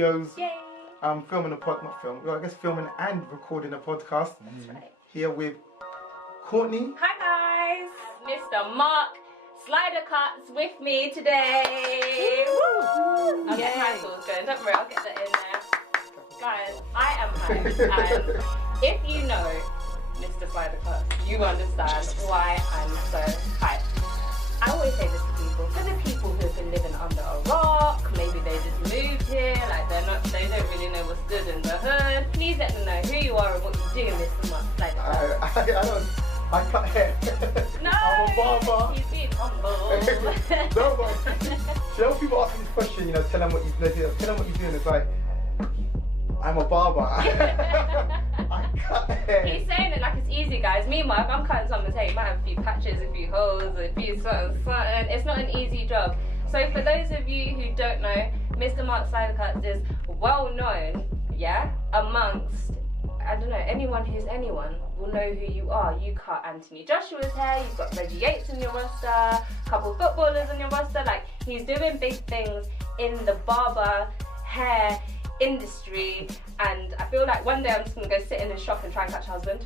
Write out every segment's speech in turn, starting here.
Yay! I'm filming filming and recording a podcast. That's right. Here with Courtney. Hi guys, Mr. Mark, SliderCuts with me today. Woo! I'll get my tools going, don't worry, I'll get that in there. Guys, I am hyped, and if you know Mr. SliderCuts, you understand why I'm so hyped. I always say this to people, for the people who have been living under a rock, maybe they just moved here, like they don't really know what's good in the hood. Please let them know who you are and what you do, Mr. Mark SliderCuts. I cut hair. No, I'm a barber. He's being humble. No, but you know, people ask me this question, tell them what you're doing. It's like, I'm a barber. I cut hair. He's saying it like it's easy, guys. Meanwhile, if I'm cutting someone's hair, you might have a few patches, a few holes, a few something. It's not an easy job. So for those of you who don't know, Mr. Mark SliderCuts is well known, amongst, I don't know, anyone who's anyone will know who you are. You cut Anthony Joshua's hair, you've got Reggie Yates on your roster, a couple footballers on your roster. Like, he's doing big things in the barber hair industry, and I feel like one day I'm just gonna go sit in a shop and try and catch a husband.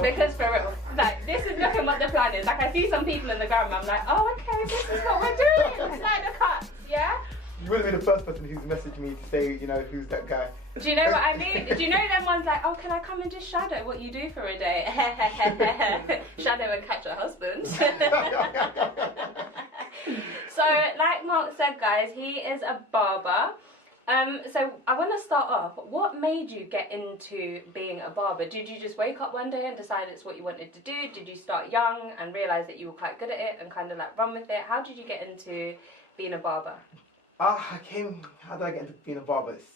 Because for real, like, this is looking what the plan is. Like, I see some people in the gram, I'm like, oh, okay, this is what we're doing. SliderCuts, yeah? You wouldn't be the first person who's messaged me to say, who's that guy. Do you know what I mean? Do you know them ones like, oh, can I come and just shadow what you do for a day? Shadow and catch a husband. So, like Mark said, guys, he is a barber. So I want to start off. What made you get into being a barber? Did you just wake up one day and decide it's what you wanted to do? Did you start young and realize that you were quite good at it and kind of like run with it? How did you get into being a barber? How did I get into being a barber? It's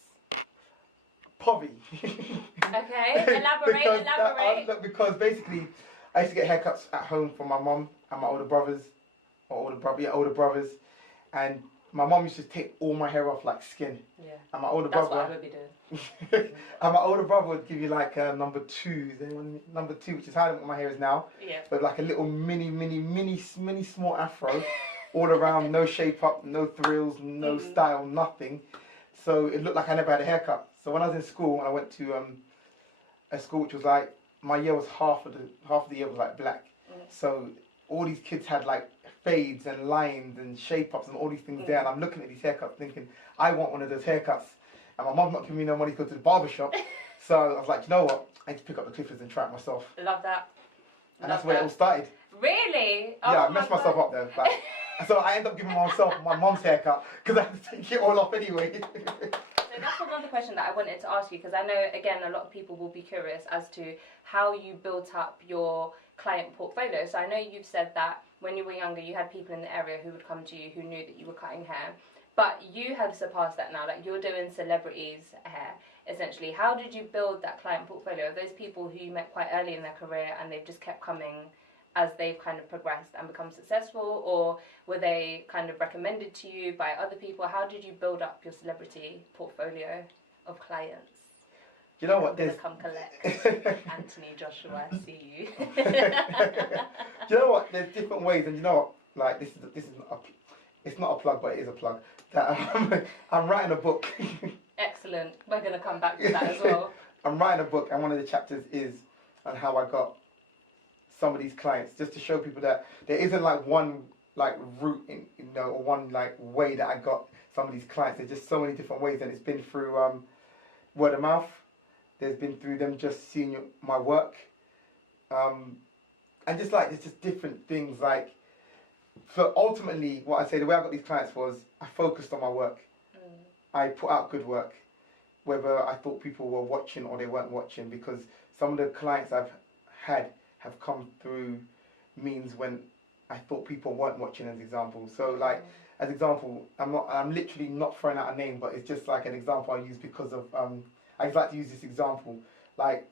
poverty. Okay, elaborate. Because basically, I used to get haircuts at home from my mum and my older brothers, older brothers, and my mum used to take all my hair off like skin. Yeah. And my older That's brother. what I would be doing. And my older brother would give you like number two, which is how my hair is now. Yeah. But like a little mini small afro, all around, no shape up, no thrills, no style, nothing. So it looked like I never had a haircut. So when I was in school, and I went to a school which was like, my year was half of the year was like black. So all these kids had like fades and lines and shape ups and all these things there, and I'm looking at these haircuts thinking, I want one of those haircuts, and my mom's not giving me no money to go to the barber shop. So I was like, you know what, I need to pick up the clippers and try it myself. Love that. And that's where it all started. Really? Oh, yeah, I messed myself up though. Like, so I ended up giving myself my mom's haircut because I had to take it all off anyway. So that's another question that I wanted to ask you, because I know, again, a lot of people will be curious as to how you built up your client portfolio. So I know you've said that when you were younger, you had people in the area who would come to you who knew that you were cutting hair. But you have surpassed that now. Like, you're doing celebrities' hair, essentially. How did you build that client portfolio? Are those people who you met quite early in their career and they've just kept coming as they've kind of progressed and become successful, or were they kind of recommended to you by other people? How did you build up your celebrity portfolio of clients? You know what? Come collect Anthony Joshua. I see you. You know what? There's different ways, and you know what? Like, it's not a plug, but it is a plug. That I'm writing a book. Excellent. We're gonna come back to that as well. I'm writing a book, and one of the chapters is on how I got some of these clients, just to show people that there isn't like one like route or one like way that I got some of these clients. There's just so many different ways, and it's been through word of mouth. There's been through them just seeing my work, and just like it's just different things. Like, so ultimately, what I say, the way I got these clients was I focused on my work. I put out good work, whether I thought people were watching or they weren't watching, because some of the clients I've had have come through means when I thought people weren't watching, as example. So like, as example, I'm literally not throwing out a name, but it's just like an example I use because of, I just like to use this example, like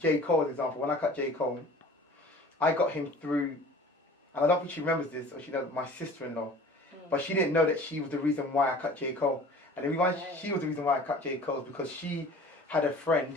J. Cole as example. When I cut J. Cole, I got him through, and I don't think she remembers this, or she knows, my sister-in-law, but she didn't know that she was the reason why I cut J. Cole. And the reason she was the reason why I cut J. Cole is because she had a friend,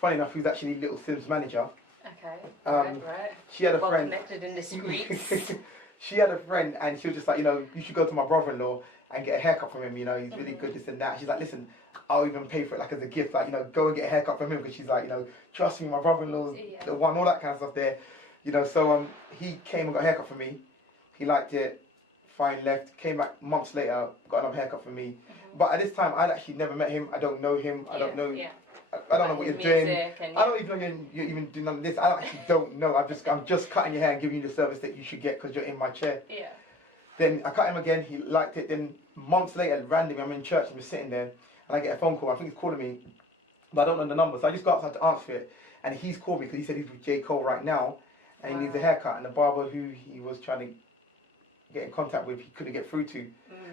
funny enough, who's actually Little Sim's manager. Okay. Right. She had a well friend. Connected in the streets. She had a friend, and she was just like, you should go to my brother-in-law and get a haircut from him. You know, he's really good, this and that. She's like, listen, I'll even pay for it like as a gift. Like, you know, go and get a haircut from him, because she's like, you know, trust me, my brother-in-law's the one, all that kind of stuff there. You know, so he came and got a haircut for me. He liked it. Fine, left. Came back months later, got another haircut for me. But at this time, I'd actually never met him. I don't know him. I don't know. I don't know what you're doing. I don't even know you're even doing none of this. I actually don't know. I'm just cutting your hair and giving you the service that you should get because you're in my chair. Yeah. Then I cut him again. He liked it. Then months later, randomly, I'm in church and we're sitting there, and I get a phone call. I think he's calling me, but I don't know the number. So I just go outside to answer it, and he's called me because he said he's with J. Cole right now, and he needs a haircut. And the barber who he was trying to get in contact with, he couldn't get through to.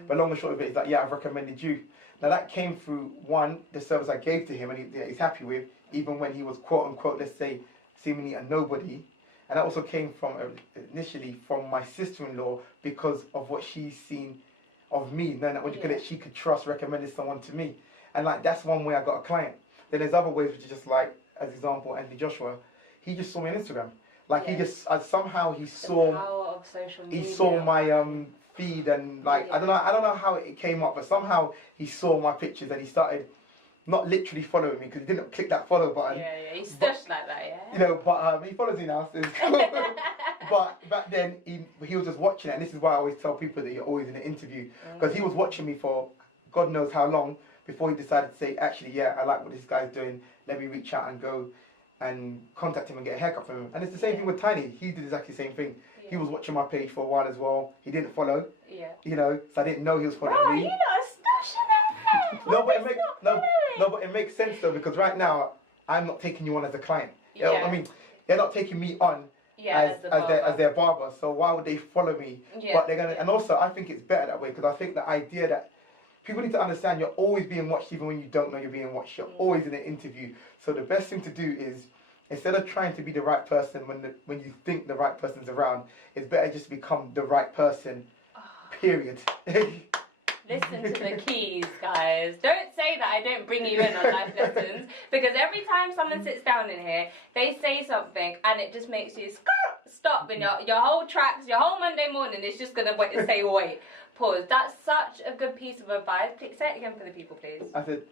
But long and short of it is like, yeah, I've recommended you. Now that came through, one, the service I gave to him and he's happy with, even when he was quote unquote, let's say, seemingly a nobody. And that also came from, initially, from my sister-in-law because of what she's seen of me, knowing that she could trust, recommended someone to me. And like, that's one way I got a client. Then there's other ways, which is just like, as example, Anthony Joshua, he just saw me on Instagram. Like he just, somehow he saw, the power of social media. He saw my feed and like, I don't know how it came up, but somehow he saw my pictures and he started not literally following me because he didn't click that follow button. Yeah, he's stushed like that, yeah. You know, but he follows me now, so it's cool. But back then, he was just watching it, and this is why I always tell people that you're always in an interview, because he was watching me for God knows how long before he decided to say, actually, yeah, I like what this guy's doing, let me reach out and go and contact him and get a haircut from him. And it's the same thing with Tiny. He did exactly the same thing. Yeah. He was watching my page for a while as well. He didn't follow. Yeah. You know, so I didn't know he was following me. You're not stushing but it makes sense though, because right now I'm not taking you on as a client. Yeah. I mean, they're not taking me on as their barber. So why would they follow me? Yeah. But they're gonna. And also, I think it's better that way, because I think the idea that people need to understand you're always being watched, even when you don't know you're being watched. You're always in an interview. So the best thing to do is, instead of trying to be the right person when you think the right person's around, it's better just to become the right person. Period. Listen to the keys, guys. Don't say that I don't bring you in on life lessons, because every time someone sits down in here, they say something and it just makes you stop, and your whole tracks, your whole Monday morning is just gonna say wait. Pause. That's such a good piece of advice. Say it again for the people, please. I said,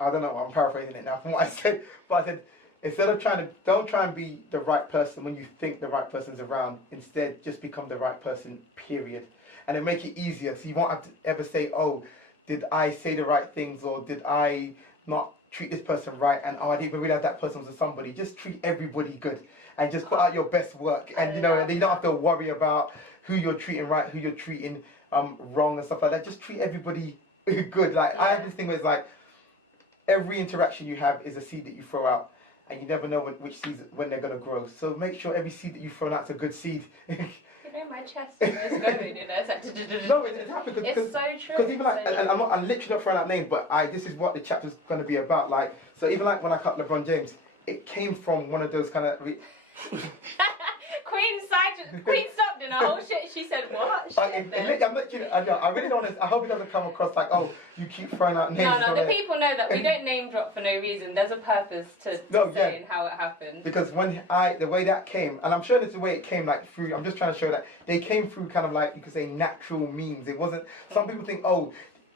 I don't know, I'm paraphrasing it now from what I said, but I said, instead of don't try and be the right person when you think the right person's around. Instead, just become the right person, period. And it make it easier, so you won't have to ever say, oh, did I say the right things, or did I not treat this person right, and oh, I didn't even realize that person was a somebody. Just treat everybody good, and just put out your best work, and you know, and you don't have to worry about who you're treating right, who you're treating wrong and stuff like that. Just treat everybody good. Like, I have this thing where it's like, every interaction you have is a seed that you throw out, and you never know which seeds, when they're going to grow. So make sure every seed that you throw out is a good seed. My chest is going, you know, it's like, no, it's happened. It's so true. Because even like, and I'm literally not throwing out names, but this is what the chapter's going to be about. Like, so even like when I cut LeBron James, it came from one of those kind of. Queen stopped in her whole shit. She said, "What?" I'm literally, I really don't want to. I hope it doesn't come across like, oh, you keep throwing out names. No, the people know that we don't name drop for no reason. There's a purpose to saying how it happened. Because the way that came, and I'm sure it's the way it came, like through. I'm just trying to show that they came through kind of like, you could say, natural means. It wasn't. Some people think, oh,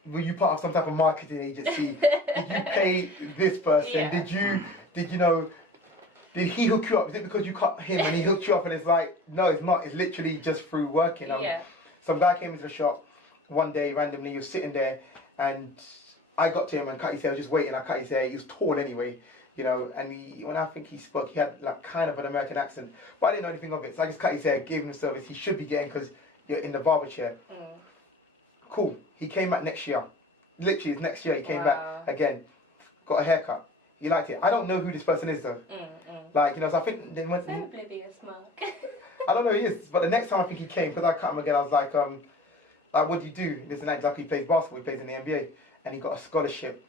were you part of some type of marketing agency? Did you pay this person? Yeah. Did you know? Did he hook you up? Is it because you cut him and he hooked you up? And it's like, no, it's not. It's literally just through working. Some guy came into the shop one day randomly. He was sitting there, and I got to him and cut his hair. I was just waiting. I cut his hair. He was tall anyway, you know. And when I think he spoke, he had like kind of an American accent, but I didn't know anything of it. So I just cut his hair, gave him the service he should be getting because you're in the barber chair. Cool. He came back next year. Literally, next year he came back again, got a haircut. He liked it. I don't know who this person is though. Like, you know, so I think then when... So oblivious, Mark. I don't know who he is, but the next time I think he came, because I cut him again, I was like, what do you do? This is exactly, he plays basketball, he plays in the NBA, and he got a scholarship.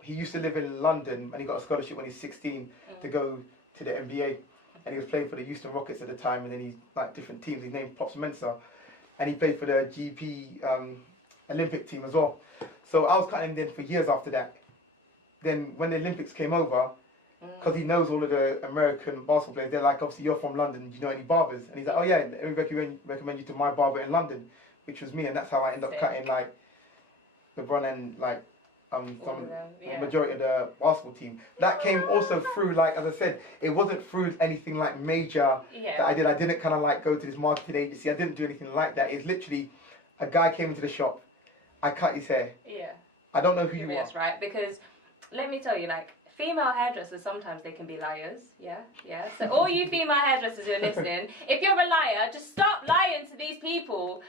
He used to live in London, and he got a scholarship when he was 16 to go to the NBA, and he was playing for the Houston Rockets at the time, and then he's like different teams. His name's Pops Mensah, and he played for the GP Olympic team as well. So I was cutting him then for years after that. Then when the Olympics came over, because he knows all of the American basketball players, they're like, obviously you're from London, do you know any barbers? And he's like, oh yeah, let me recommend you to my barber in London, which was me, and that's how I ended up cutting like LeBron and like All of them, yeah. majority of the basketball team. That came also through, like, as I said, it wasn't through anything like major that I did. I didn't kind of like go to this marketing agency. I didn't do anything like that. It's literally a guy came into the shop. I cut his hair. Yeah. I don't know who you are. Right? Because let me tell you, like, female hairdressers, sometimes they can be liars. Yeah. So all you female hairdressers who are listening, if you're a liar, just stop lying to these people.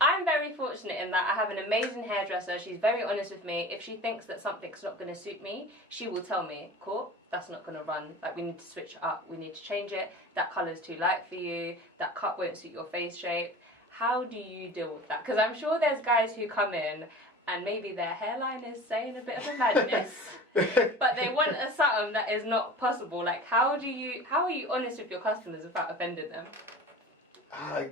I'm very fortunate in that I have an amazing hairdresser. She's very honest with me. If she thinks that something's not going to suit me, she will tell me, Kourt, that's not going to run. Like, we need to switch it up. We need to change it. That colour's too light for you. That cut won't suit your face shape. How do you deal with that? Because I'm sure there's guys who come in and maybe their hairline is saying a bit of a madness, but they want a something that is not possible. Like, how are you honest with your customers without offending them?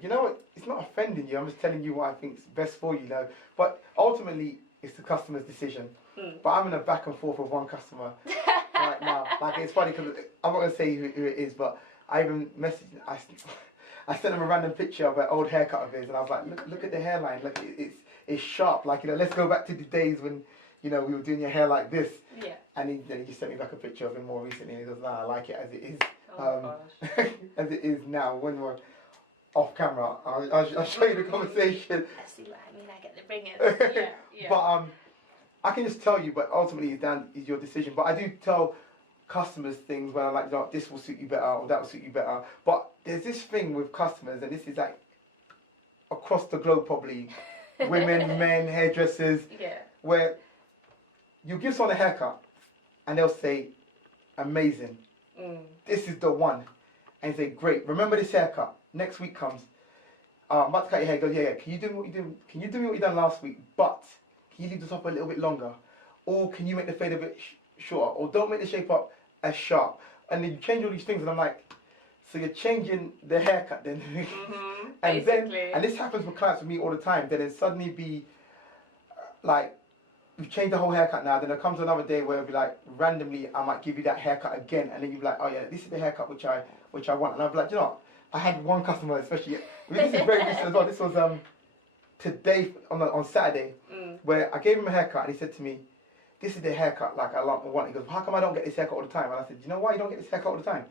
You know what? It's not offending you. I'm just telling you what I think's best for you, though. But ultimately, it's the customer's decision. But I'm in a back and forth with one customer right now. Like, it's funny because I'm not gonna say who it is, but I even messaged. I sent him a random picture of an old haircut of his, and I was like, look at the hairline. Look, it's sharp. Like, you know, let's go back to the days when, you know, we were doing your hair like this. Yeah. And then he just sent me back a picture of him more recently, and he goes, "No, I like it as it is." Oh, gosh. As it is now. When we're off camera, I'll show you the conversation. I see what I mean. I get the bringing. Yeah. But I can just tell you, but ultimately it's your decision. But I do tell customers things when I'm like, no, this will suit you better or that will suit you better. But there's this thing with customers, and this is like across the globe probably, women, men, hairdressers, where you give someone a haircut and they'll say, amazing, this is the one, and you say, great, remember this haircut, next week comes, I'm about to cut your hair, goes, yeah, can you do me what you done last week, but can you leave the top a little bit longer, or can you make the fade a bit shorter, or don't make the shape up as sharp, and then you change all these things, and I'm like, so you're changing the haircut then, and basically. then, and this happens with clients with me all the time, then it suddenly be, like, you've changed the whole haircut now, then there comes another day where it'll be like, randomly, I might give you that haircut again, and then you'll be like, oh yeah, this is the haircut which I want, and I'll be like, you know what, I had one customer, especially, this is very recent as well, this was today, on Saturday, where I gave him a haircut, and he said to me, this is the haircut like I want. He goes, how come I don't get this haircut all the time? And I said, you know why you don't get this haircut all the time?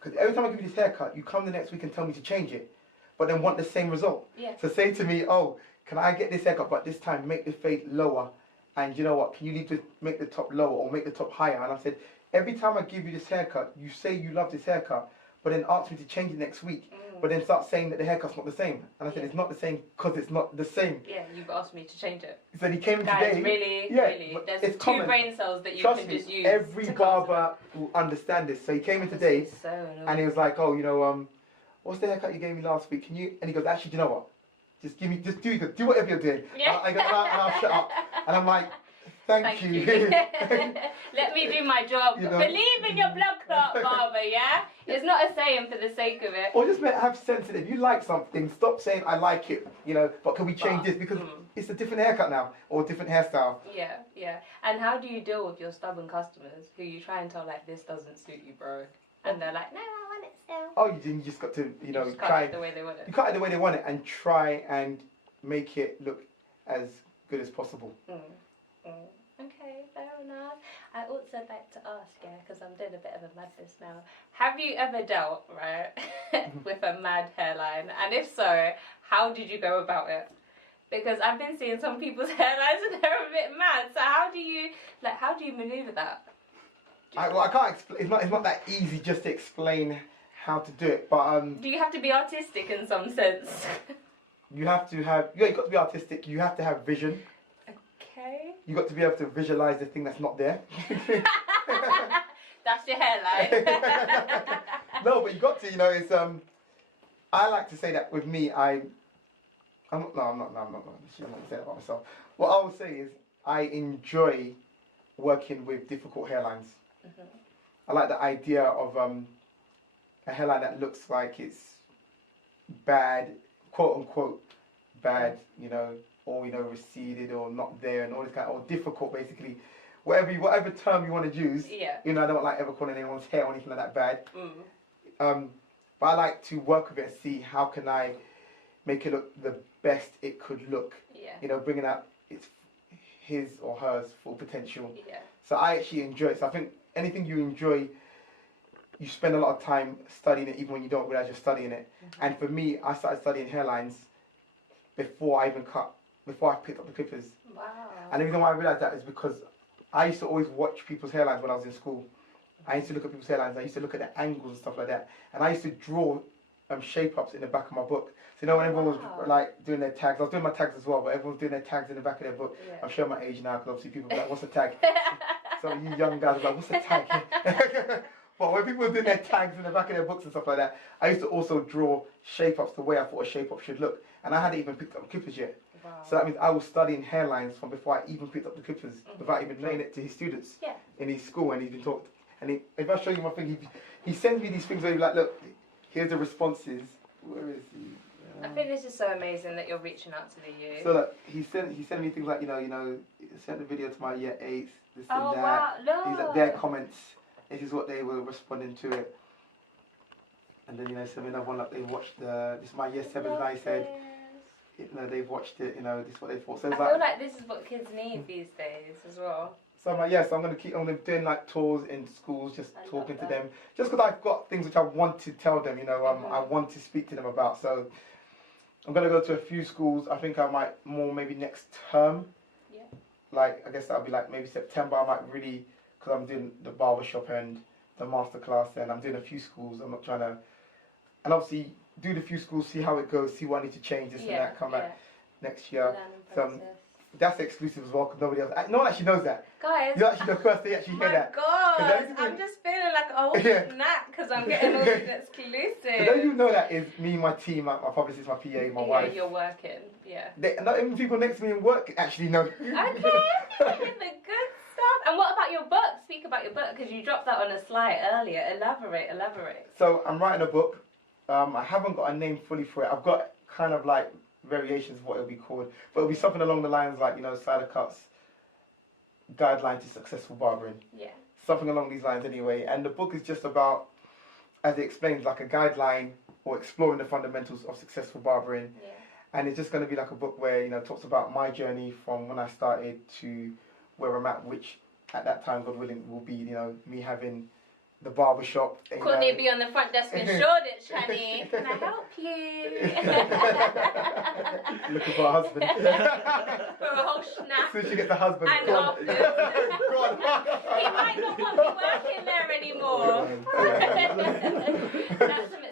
Because every time I give you this haircut, you come the next week and tell me to change it, but then want the same result. Yeah. So say to me, oh, can I get this haircut, but this time make the fade lower, and you know what, can you need to make the top lower or make the top higher? And I said, every time I give you this haircut, you say you love this haircut, but then ask me to change it next week, but then start saying that the haircut's not the same. And I said, it's not the same because it's not the same. Yeah, you've asked me to change it. So he came Guys, today. Really, there's two brain cells that you can just use. Every barber will understand this. So he came in today, and he was like, oh, you know, what's the haircut you gave me last week? Can you? And he goes, actually, do you know what? Just do whatever you're doing. Yeah. And I'll shut up. And I'm like, Thank you. Let me do my job. You know, believe in your blood clot, barber, yeah? It's not a saying for the sake of it. Or just have sense in it. If you like something, stop saying, I like it, you know, but can we change this? Because it's a different haircut now, or a different hairstyle. Yeah. And how do you deal with your stubborn customers who you try and tell, like, this doesn't suit you, bro? And they're like, no, I want it still. Oh, you just got to, you know, cut it the way they want it. You cut it the way they want it and try and make it look as good as possible. Okay, fair enough. I also like to ask, because I'm doing a bit of a madness now. Have you ever dealt, right, with a mad hairline? And if so, how did you go about it? Because I've been seeing some people's hairlines and they're a bit mad. So how do you maneuver that? I can't explain. It's not that easy just to explain how to do it. But do you have to be artistic in some sense? You have to have. Yeah, you've got to be artistic. You have to have vision. Okay. You got to be able to visualize the thing that's not there. That's your hairline. No, but you got to. You know, it's I like to say that with me, I'm not. I'm not gonna say that about myself. What I will say is I enjoy working with difficult hairlines. I like the idea of a hairline that looks like it's bad, quote unquote bad, you know, or, you know, receded or not there and all this kind of, or difficult basically. Whatever term you want to use. Yeah. You know, I don't like ever calling anyone's hair or anything like that bad. But I like to work with it and see how can I make it look the best it could look. Yeah. You know, bringing out its his or hers full potential. Yeah. So I actually enjoy it. So I think anything you enjoy, you spend a lot of time studying it, even when you don't realize you're studying it. And for me, I started studying hairlines before I picked up the clippers. Wow. And the reason why I realized that is because I used to always watch people's hairlines when I was in school. I used to look at people's hairlines. I used to look at the angles and stuff like that. And I used to draw shape ups in the back of my book. So when everyone was like doing their tags, I was doing my tags as well, but everyone was doing their tags in the back of their book. Yeah. I'm showing my age now because obviously people are like, what's a tag? Some of you young guys are like, what's a tag? But when people were doing their tags in the back of their books and stuff like that, I used to also draw shape ups the way I thought a shape up should look. And I hadn't even picked up the clippers yet. Wow. So that means I was studying hairlines from before I even picked up the clippers, without even knowing it, to his students in his school. And he's been taught. And if I show you my thing, he sends me these things where he's like, look, here's the responses. Where is he? I think this is so amazing that you're reaching out to the youth. So look, he sent me things like, he sent the video to my year 8s, this and that. Wow, look. He's like, their comments, this is what they were responding to it. And then, send me another one, like they watched this is my year 7s, and I said, they've watched it, this is what they thought. So I feel like this is what kids need these days as well. So I'm like, yes, I'm going to keep doing like tours in schools, just talking to them. Just because I've got things which I want to tell them, I want to speak to them about. So I'm going to go to a few schools. I think I might maybe next term. Yeah. Like, I guess that'll be like maybe September. I might really, because I'm doing the barbershop and the masterclass, and I'm doing a few schools. I'm not trying to, and obviously do the few schools, see how it goes, see what I need to change, this and that, come back next year. That's exclusive as well, because nobody else. No one actually knows that. Guys. You're actually the first they actually hear that. Oh my God. I'm just feeling like, oh, snap, because I'm getting all this exclusive. Don't you know that is me, my team, my publicist, my PA, my wife. Yeah, you're working. Yeah. Not even people next to me in work actually know. Okay. The good stuff. And what about your book? Speak about your book, because you dropped that on a slide earlier. Elaborate. So I'm writing a book. I haven't got a name fully for it. I've got kind of like variations of what it'll be called, but it'll be something along the lines like, SliderCuts, Guideline to Successful Barbering. Yeah. Something along these lines anyway. And the book is just about, as it explains, like a guideline or exploring the fundamentals of successful barbering. Yeah. And it's just going to be like a book where, talks about my journey from when I started to where I'm at, which at that time, God willing, will be, me having the barbershop. Couldn't it be on the front desk in Shoreditch, honey? Can I help you? Looking for a husband. For a whole snap. As soon as you get the husband. And after. He might not want me working there anymore.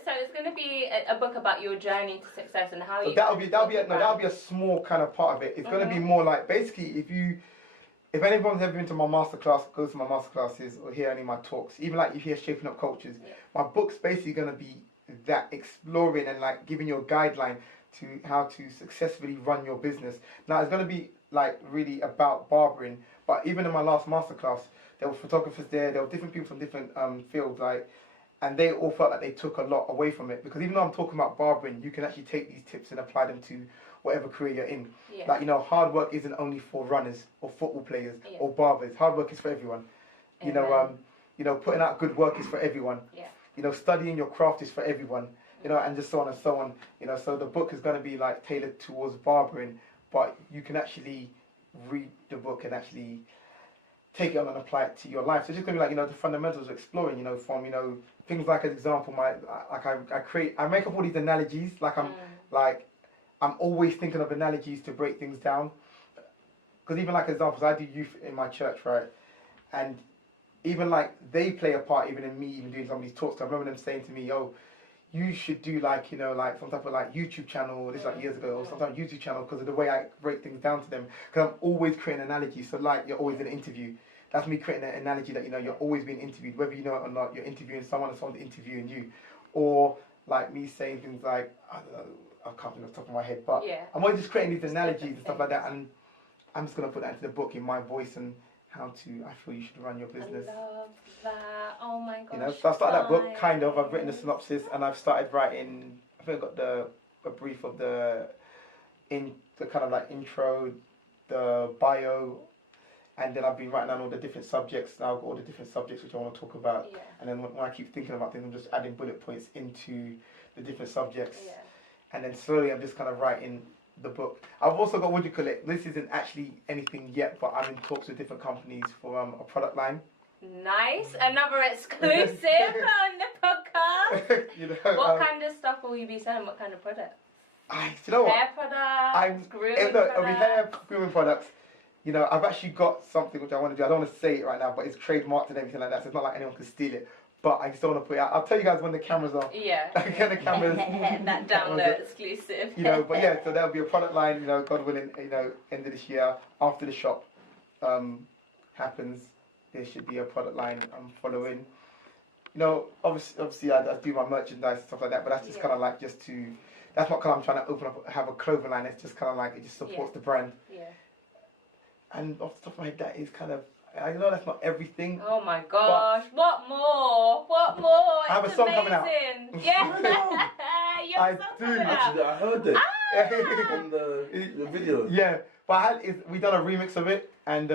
So it's going to be a book about your journey to success and how you. That'll be a small kind of part of it. It's going to be more like, basically, if anyone's ever been to my masterclass, goes to my masterclasses or hear any of my talks, even like you hear Shaping Up Cultures, my book's basically going to be that, exploring and like giving you a guideline to how to successfully run your business. Now it's going to be like really about barbering, but even in my last masterclass, there were photographers there were different people from different fields, like, and they all felt like they took a lot away from it, because even though I'm talking about barbering, you can actually take these tips and apply them to whatever career you're in. Yeah. Like, hard work isn't only for runners or football players or barbers. Hard work is for everyone. Putting out good work is for everyone. Yeah. Studying your craft is for everyone. And just so on and so on. So the book is going to be like tailored towards barbering, but you can actually read the book and actually take it on and apply it to your life. So it's just going to be like, the fundamentals of exploring, from, things like, an example, I make up all these analogies, I'm always thinking of analogies to break things down. Because even like examples, I do youth in my church, right? And even like they play a part even in me even doing some of these talks. I remember them saying to me, you should do like, some type of like YouTube channel, this like years ago, or some type of YouTube channel, because of the way I break things down to them. Because I'm always creating analogies. So like you're always in an interview. That's me creating an analogy that, you're always being interviewed. Whether you know it or not, you're interviewing someone and someone's interviewing you. Or like me saying things like, I don't know, I can't think off the top of my head, but I'm always just creating these analogies and stuff like that, and I'm just going to put that into the book in my voice and how I feel you should run your business. I love that. Oh my gosh. So I started that book, kind of. I've written the synopsis and I've started writing, I think I got a brief of the kind of like intro, the bio, and then I've been writing down all the different subjects. Now I've got all the different subjects which I want to talk about. Yeah. And then when I keep thinking about things, I'm just adding bullet points into the different subjects. Yeah. And then slowly I'm just kind of writing the book. I've also got, what do you call it? This isn't actually anything yet, but I'm in talks with different companies for a product line. Nice, another exclusive on the podcast. You know, what kind of stuff will you be selling? What kind of products? You know what? Hair products, grooming products. Hair, grooming products. You know, I've actually got something which I want to do. I don't want to say it right now, but it's trademarked and everything like that, so it's not like anyone can steal it. But I just don't want to put it out. I'll tell you guys when the cameras are. Yeah. When the cameras. That download exclusive. You know, but yeah, so there'll be a product line, you know, God willing, you know, end of this year, after the shop happens, there should be a product line I'm following. You know, obviously I do my merchandise and stuff like that, but that's just kind of like just to, that's not kind of I'm trying to open up, have a clothing line, it's just kind of like, it just supports the brand. Yeah. And off the top of my head, that is kind of, I know that's not everything. Oh my gosh, what more? What more? I have a song coming out. Yeah. I do. Actually, I heard it on the video. Yeah, but we done a remix of it, and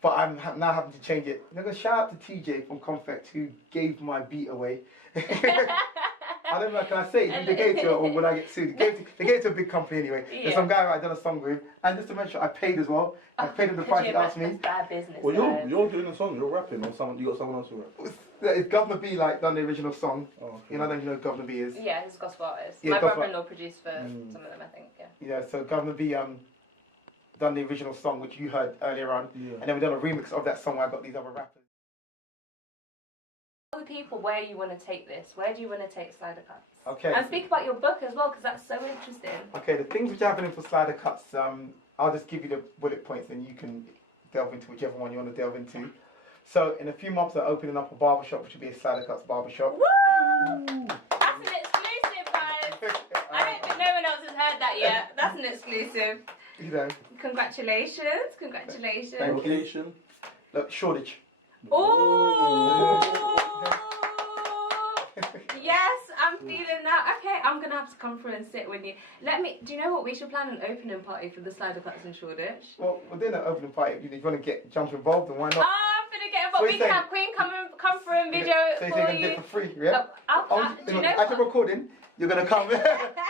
but I'm now having to change it. I'm gonna shout out to TJ from Confect who gave my beat away. I don't know, can I say it? They gave it to her, or would I get sued? They gave it to a big company anyway. Yeah. There's some guy I done a song with, and just to mention, I paid as well. I paid him the price he asked me. Bad business. Well, you're doing a song, you're rapping, or someone, you got someone else to rap? It's Governor B done the original song. Oh, okay. You know, I don't know who Governor B is. Yeah, he's a gospel artist. Yeah, my brother-in-law produced for some of them, I think. Yeah. Yeah, so Governor B done the original song which you heard earlier on, and then we done a remix of that song where I got these other rappers. Tell the people where you want to take this. Where do you want to take SliderCuts? Okay. And speak about your book as well, because that's so interesting. Okay, the things which are happening for SliderCuts, I'll just give you the bullet points and you can delve into whichever one you want to delve into. So in a few months I'm opening up a barbershop, which will be a SliderCuts barbershop. Woo! That's an exclusive, guys. I don't think no one else has heard that yet. That's an exclusive. You know. Congratulations, congratulations. Thank you. Look, Shoreditch. Oh! Yes, I'm feeling that. Okay, I'm gonna have to come through and sit with you. Do you know what? We should plan an opening party for the SliderCuts in Shoreditch. Well, we're doing an opening party. If you want to jump involved, then why not? Oh, I'm gonna get involved. We can have Queen come through and video so for you. Do it for free, yeah? Do you know after recording, you're gonna come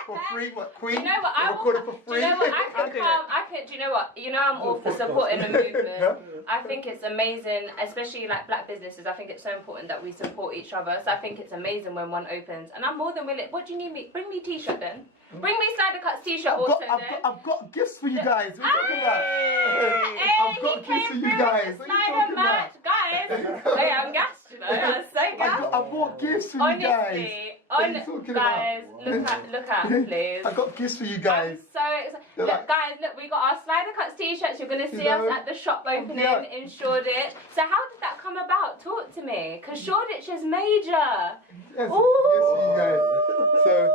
for free. What, Queen? Do you know what? I will. For free. Do you know what? I can come. Do you know what? You know I'm all for supporting the movement. I think it's amazing, especially like black businesses. I think it's so important that we support each other. So I think it's amazing when one opens, and I'm more than willing. What do you need me? Bring me t-shirt then. Bring me SliderCuts t-shirt also then. I've got gifts for you guys. What are you talking about? I've got gifts for you guys. What are you talking about? Guys, hey, I'm gassed, you know. I'm so gassed. I've bought gifts for you guys. Honestly, guys, look at, please. I got gifts for you guys. I'm so excited. Look, guys, look, we got our SliderCuts t-shirts. You're going to see us at the shop opening in Shoreditch. So how did that come about? Talk to me. Because Shoreditch is major. Yes, you guys. So,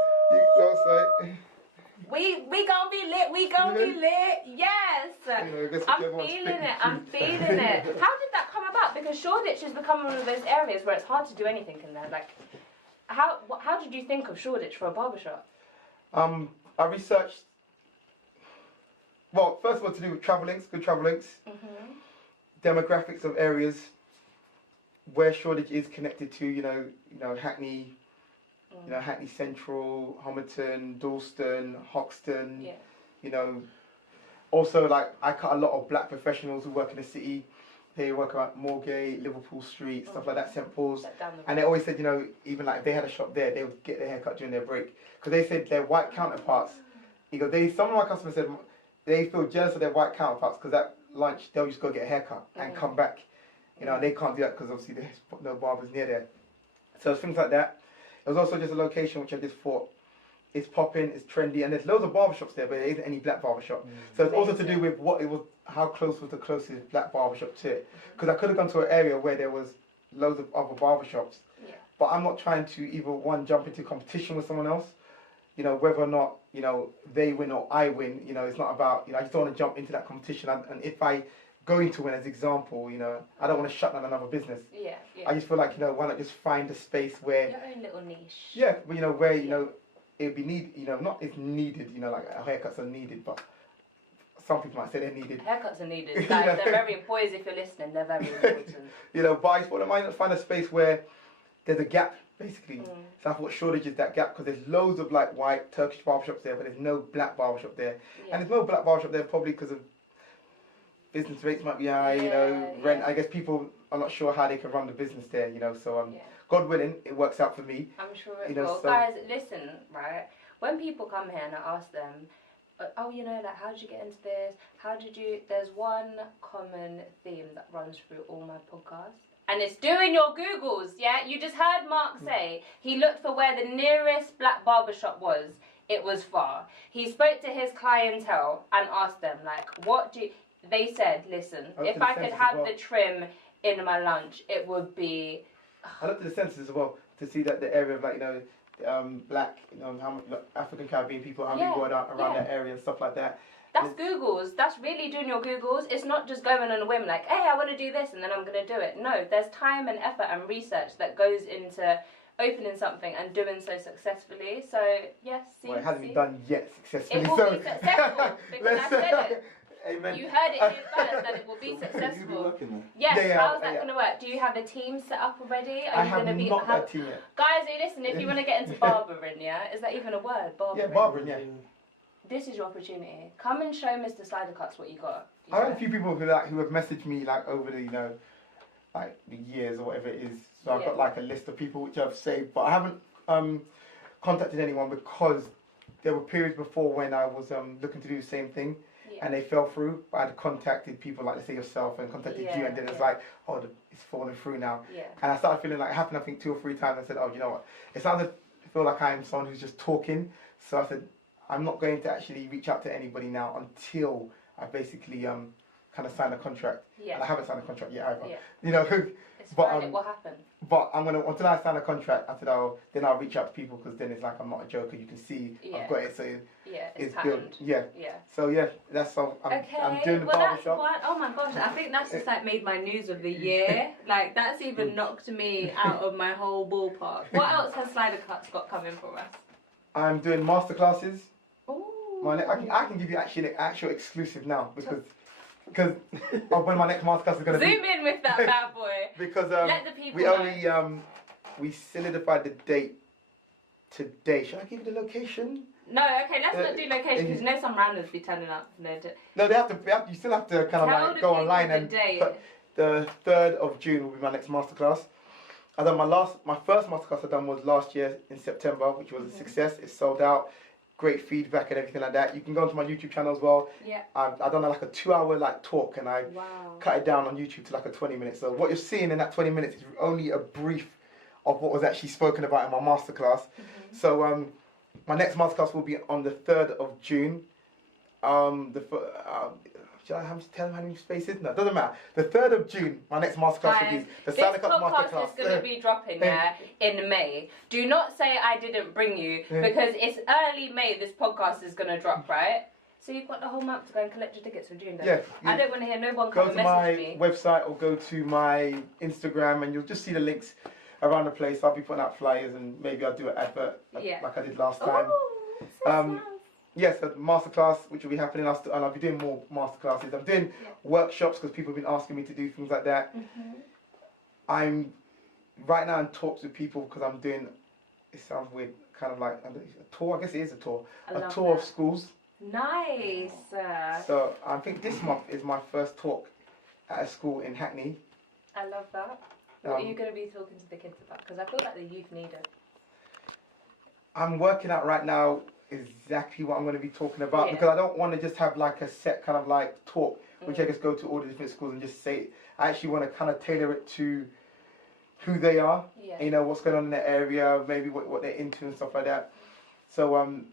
we gonna be lit. We gonna be lit. Yes. I'm feeling it. I'm feeling it. How did that come about? Because Shoreditch has become one of those areas where it's hard to do anything in there. Like, how did you think of Shoreditch for a barbershop? I researched. Well, first of all, to do with travel links, good travel links, demographics of areas where Shoreditch is connected to. You know, Hackney. You know, Hackney Central, Homerton, Dalston, Hoxton. Yeah. You know, also like I cut a lot of black professionals who work in the city. They work around Moorgate, Liverpool Street, stuff like that, St Paul's. And they always said, you know, even like if they had a shop there, they would get their hair cut during their break because they said their white counterparts. Some of my customers said they feel jealous of their white counterparts because at lunch they'll just go get a haircut and come back. You know, and they can't do that because obviously there's no barbers near there. So things like that. It was also just a location which I just thought is popping, it's trendy, and there's loads of barbershops there, but there isn't any black barbershop. So it's also to do with how close was the closest black barbershop to it. Because I could have gone to an area where there was loads of other barbershops, but I'm not trying to either one jump into competition with someone else. You know, whether or not they win or I win. You know, it's not about I just don't want to jump into that competition. And if I going to win as example, I don't want to shut down another business. Yeah. I just feel like, why not just find a space where your own little niche. Yeah, where it'd be needed. Not it's needed. Like haircuts are needed, but some people might say they're needed. Haircuts are needed. Guys, they're very important. If you're listening, they're very important. But I just want to find a space where there's a gap basically. So I thought shortage is that gap, because there's loads of like white Turkish barbershops there, but there's no black barbershop there. And there's no black barbershop there probably because of business rates might be high, you know, rent. I guess people are not sure how they can run the business there, you know. So God willing, it works out for me. I'm sure it will. So, guys, listen, right? When people come here and I ask them, oh, you know, like, how did you get into this? How did you... There's one common theme that runs through all my podcasts. And it's doing your Googles, yeah? You just heard Mark say he looked for where the nearest black barbershop was. It was far. He spoke to his clientele and asked them, like, what do you... They said, listen, if I could have the trim in my lunch, it would be... I looked at the census as well to see that the area of, like, you know, black, you know, how much African Caribbean people, how many going around that area and stuff like that. That's Googles. That's really doing your Googles. It's not just going on a whim like, hey, I want to do this and then I'm going to do it. No, there's time and effort and research that goes into opening something and doing so successfully. So, yes, see. Well, it hasn't been done yet successfully. It will be successful because I said it. Amen. You heard it here first that it will be successful. Yes, how's that going to work? Do you have a team set up already? Are you going to be not a team yet. Guys, listen, if you want to get into barbering, yeah? Is that even a word? Barbering? Yeah, barbering, yeah. This is your opportunity. Come and show Mr. SliderCuts what you got. I have a few people who have messaged me like over the, you know, like the years or whatever it is. So I've got like a list of people which I've saved, but I haven't contacted anyone because there were periods before when I was looking to do the same thing. And they fell through. I had contacted people like, let's say yourself, and contacted you, and then it's like, oh, it's falling through now. And I started feeling like it happened, I think, 2 or 3 times. I said, oh, you know what? It sounds like I feel like I'm someone who's just talking. So I said, I'm not going to actually reach out to anybody now until I basically kind of sign a contract. And I haven't signed a contract yet either. You know, it's fine, it will happen. But I'm gonna, until I sign a contract, I said, oh, then I'll reach out to people, because then it's like I'm not a joker. You can see I've got it, so it's good. So that's all. I'm doing the barbershop. Oh my gosh, I think that's just like made my news of the year. Like that's even knocked me out of my whole ballpark. What else has SliderCuts got coming for us? I'm doing masterclasses. Ooh. I can give you actually an actual exclusive now, because when my next masterclass is going to be... Zoom in with that bad boy. Because let the people know. We solidified the date today. Should I give you the location? No, okay, let's not do location, because you know some randoms be turning up. No, you still have to kind of like go online and put the 3rd of June will be my next masterclass. I done my first masterclass I done was last year in September, which was a success. It sold out. Great feedback and everything like that. You can go onto my YouTube channel as well. I've done like a 2-hour like talk, and I cut it down on YouTube to like a 20 minutes. So what you're seeing in that 20 minutes is only a brief of what was actually spoken about in my masterclass. So my next masterclass will be on the 3rd of June. Should I tell them how many spaces? No, it doesn't matter. The 3rd of June, my next masterclass will be the SliderCuts masterclass. This podcast is going to be dropping in May. Do not say I didn't bring you, because it's early May this podcast is going to drop, right? So you've got the whole month to go and collect your tickets for June. I don't want to hear no one come and message me. Go to my website or go to my Instagram, and you'll just see the links around the place. I'll be putting out flyers, and maybe I'll do an advert like I did last time. Yes, a masterclass which will be happening, and I'll be doing more masterclasses. I'm doing workshops because people have been asking me to do things like that. I'm right now in talks with people because I'm doing, it sounds weird, kind of like a tour. I guess it is a tour. A tour of schools. Nice. So I think this month is my first talk at a school in Hackney. I love that. What are you going to be talking to the kids about? Because I feel like the youth need it. I'm working out right now exactly what I'm going to be talking about, because I don't want to just have like a set kind of like talk which I just go to all the different schools and just say it. I actually want to kind of tailor it to who they are, you know, what's going on in their area, maybe what they're into and stuff like that. So I'm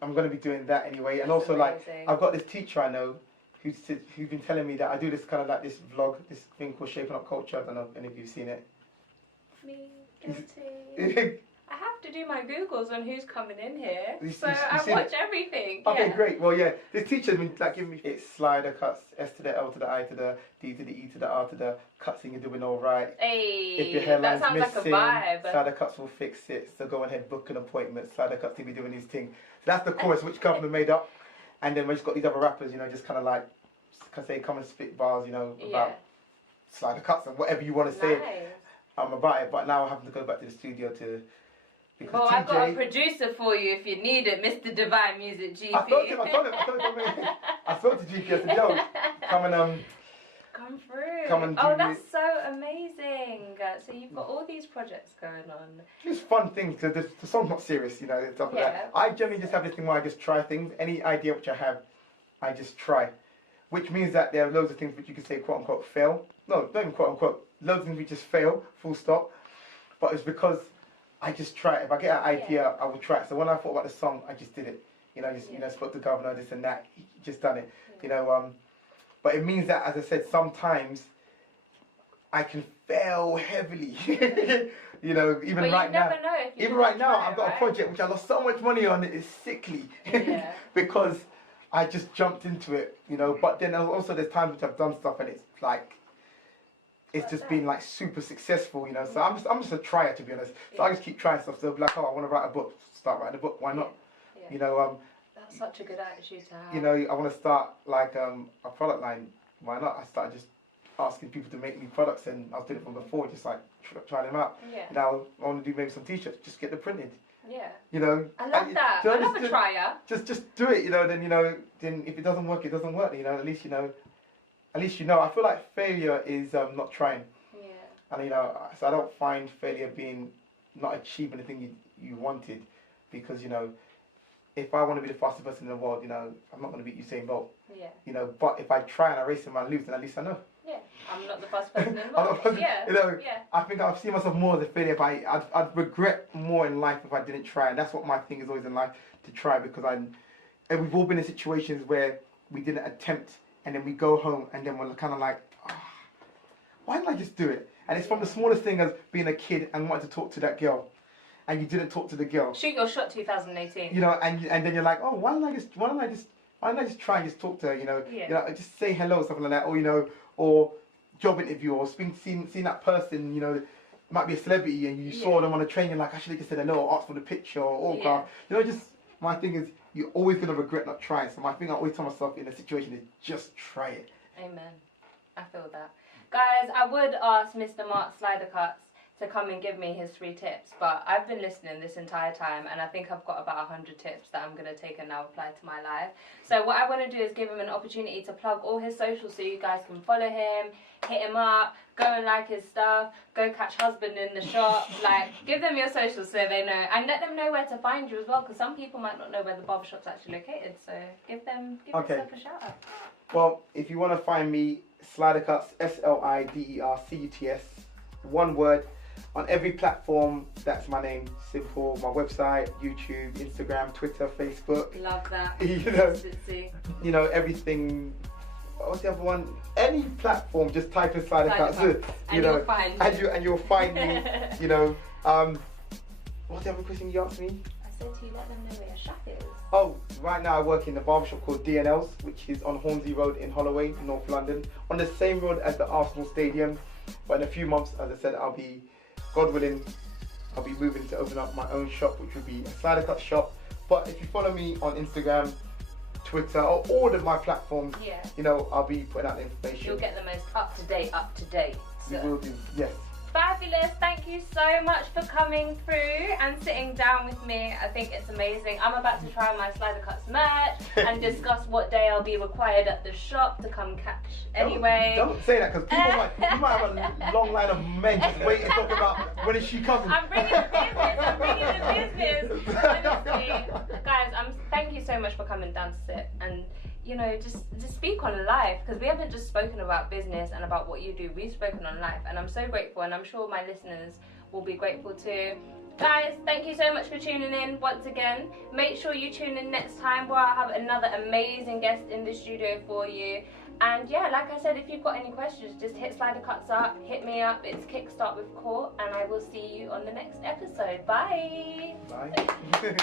going to be doing that anyway. And also like I've got this teacher I know who's been telling me that I do this kind of like this vlog, this thing called Shaping Up Culture. I don't know if any of you've seen it. Me, guilty. I have to do my Googles on who's coming in here, so I watch everything. Okay, great. Well, this teacher's been like giving me it's SliderCuts, S to the L to the I to the D to the E to the R to the cuts, and you're doing all right. Hey, if your hairline's that sounds missing, like a vibe. SliderCuts will fix it. So go ahead, book an appointment. SliderCuts will be doing these things. So that's the chorus which Governor made up, and then we just got these other rappers, you know, just kind of like come and spit bars, you know, about SliderCuts and whatever you want to say. about it, but now I have to go back to the studio to. Because Oh, TJ, I've got a producer for you if you need it, Mr. Divine Music GP. I told him. I spoke to GP. I said, "Yo, come and come through. come and oh, do that's so amazing. So you've got all these projects going on. just fun things. Because the song's not serious, you know. Stuff like that. I generally just have this thing where I just try things. Any idea which I have, I just try. Which means that there are loads of things which you could say quote unquote fail. No, not even quote unquote. Loads of things which just fail. Full stop. But it's because I just try it. If I get an idea, I will try it. So when I thought about the song, I just did it. You know, just you know, spoke to the governor, this and that. Just done it. You know, but it means that, as I said, sometimes I can fail heavily. You know, even but right you now. never know if you Even right now, try, I've got a project which I lost so much money on. It's sickly Yeah. because I just jumped into it. You know, but then also there's times which I've done stuff and it's like. It's just been like super successful, you know. So I'm just a trier, to be honest. So I just keep trying stuff. So they'll be like, oh, I want to write a book. Start writing a book. Why not? Yeah. You know. That's such a good attitude to have. You know, I want to start like a product line. Why not? I started just asking people to make me products, and I was doing it from before, just like trying them out. Yeah. Now I want to do maybe some t-shirts. Just get them printed. Yeah. You know. I love that. I love a trier. Just do it. You know. Then if it doesn't work, it doesn't work. You know. At least you know. I feel like failure is not trying. Yeah. And you know, so I don't find failure being not achieving the thing you wanted, because you know, if I want to be the fastest person in the world, you know, I'm not going to beat Usain Bolt. Yeah. You know, but if I try and I race and I lose, then at least I know. Yeah. I'm not the fastest person in the I'm world. not- Yeah. You know, Yeah. I think I've seen myself more as a failure. If I'd regret more in life if I didn't try, and that's what my thing is always in life, to try, because and we've all been in situations where we didn't attempt, and then we go home and then we're kind of like, why didn't I just do it? And it's from the smallest thing as being a kid and wanting to talk to that girl, and you didn't talk to the girl. Shoot your shot 2018. You know, and then you're like, oh, why don't I just try and just talk to her? You know, Yeah. you know, just say hello, something like that, or you know, or job interview, or seeing that person, you know, might be a celebrity, and you saw them on a train, you're like, I should have just said hello, or asked for the picture, or autograph. You know, just my thing is, you're always gonna regret not trying. So my thing I always tell myself in a situation is just try it. Amen. I feel that. Guys, I would ask Mr. Mark SliderCuts to come and give me his 3 tips, but I've been listening this entire time, and I think I've got about 100 tips that I'm going to take and now apply to my life. So what I want to do is give him an opportunity to plug all his socials so you guys can follow him, hit him up, go and like his stuff, go catch husband in the shop, like, give them your socials so they know, and let them know where to find you as well, because some people might not know where the barbershop's actually located, so give yourself a shout out. Well, if you want to find me, SliderCuts, SliderCuts, one word, on every platform. That's my name, simple. My website, YouTube, Instagram, Twitter, Facebook. Love that. You know, everything. What's the other one? Any platform, just type in SliderCuts. And you'll find me. And you'll find me. You know. What's the other question you asked me? I said to you, let them know where your shop is. Oh, right now I work in a barbershop called DNL's, which is on Hornsey Road in Holloway, North London, on the same road as the Arsenal Stadium. But in a few months, as I said, God willing, I'll be moving to open up my own shop, which will be a SliderCuts shop. But if you follow me on Instagram, Twitter, or all of my platforms, you know, I'll be putting out the information. You'll get the most up to date. You will do, yes. Fabulous. Thank you so much for coming through and sitting down with me. I think it's amazing. I'm about to try my SliderCuts merch and discuss what day I'll be required at the shop to come catch anyway. Don't say that, because you might have a long line of men just waiting to talk about when is she coming. I'm bringing the business. Honestly. Guys, thank you so much for coming down to sit and, you know, just speak on life, because we haven't just spoken about business and about what you do, we've spoken on life, and I'm so grateful, and I'm sure my listeners will be grateful too. Guys, thank you so much for tuning in once again. Make sure you tune in next time where I have another amazing guest in the studio for you. And yeah, like I said, if you've got any questions, just hit SliderCuts up, hit me up. It's Kickstart with Kourt, and I will see you on the next episode. Bye. Bye.